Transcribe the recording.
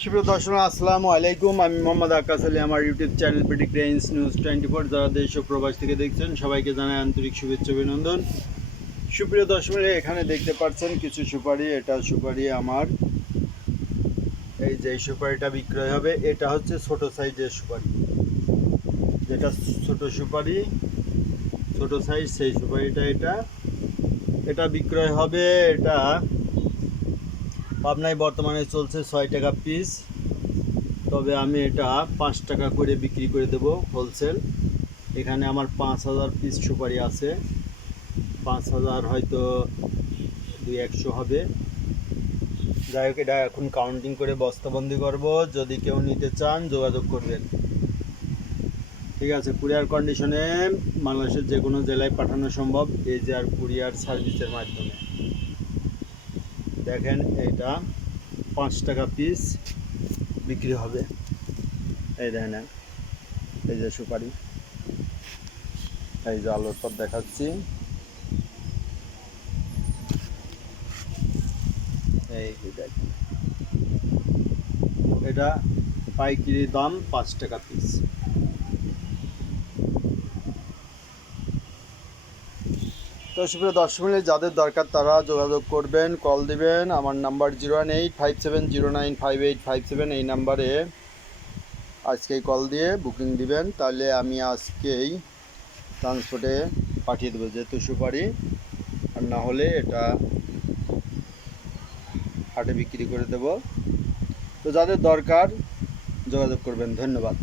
সুপ্রিয় দর্শক, আসসালামু আলাইকুম। আমি মোহাম্মদ আকাশ আলী। আমার YouTube channel predict range news 24, যারা দেশ ও প্রবাস থেকে দেখছেন সবাইকে জানাই আন্তরিক শুভেচ্ছা অভিনন্দন। সুপ্রিয় দর্শক, এখানে দেখতে পাচ্ছেন কিছু সুপারি। এটা সুপারি আমার, এই যে সুপারিটা বিক্রয় হবে, এটা হচ্ছে ছোট সাইজের সুপারি। যেটা ছোট সুপারি, ছোট সাইজ, সেই সুপারিটা এটা এটা বিক্রয় হবে। এটা পাবনায় বর্তমানে চলছে 6 টাকা পিস, তবে আমি এটা 5 টাকা করে বিক্রি করে দেব হোলসেল। এখানে আমার 5,000 পিস সুপারি আছে। 5,000 হয়তো 200 হবে। যাই হোক, এটা এখন কাউন্টিং করে বস্তাবন্দি করব। যদি কেউ নিতে চান যোগাযোগ করবেন। ঠিক আছে, কুরিয়ার কন্ডিশনে বাংলাদেশের যে কোনো জেলায় পাঠানো সম্ভব, এই যে আর কুরিয়ার সার্ভিসের মাধ্যমে। দেখেন, এটা 5 টাকা পিস বিক্রি হবে। এই দেখেন, এই যে সুপারি, এই যে আলোর পর দেখাচ্ছি। এই যে দেখেন, এটা পাইকারি দাম 5 টাকা পিস। তো সুপ্রিয় দর্শক, যাদের দরকার তারা যোগাযোগ করবেন, কল দিবেন। আমার নাম্বার 01857095857। এই নাম্বারে আজকেই কল দিয়ে বুকিং দিবেন, তাহলে আমি আজকেই ট্রান্সপোর্টে পাঠিয়ে দেবো, যেহেতু সুপারি। আর না হলে এটা হাটে বিক্রি করে দেব। তো যাদের দরকার যোগাযোগ করবেন। ধন্যবাদ।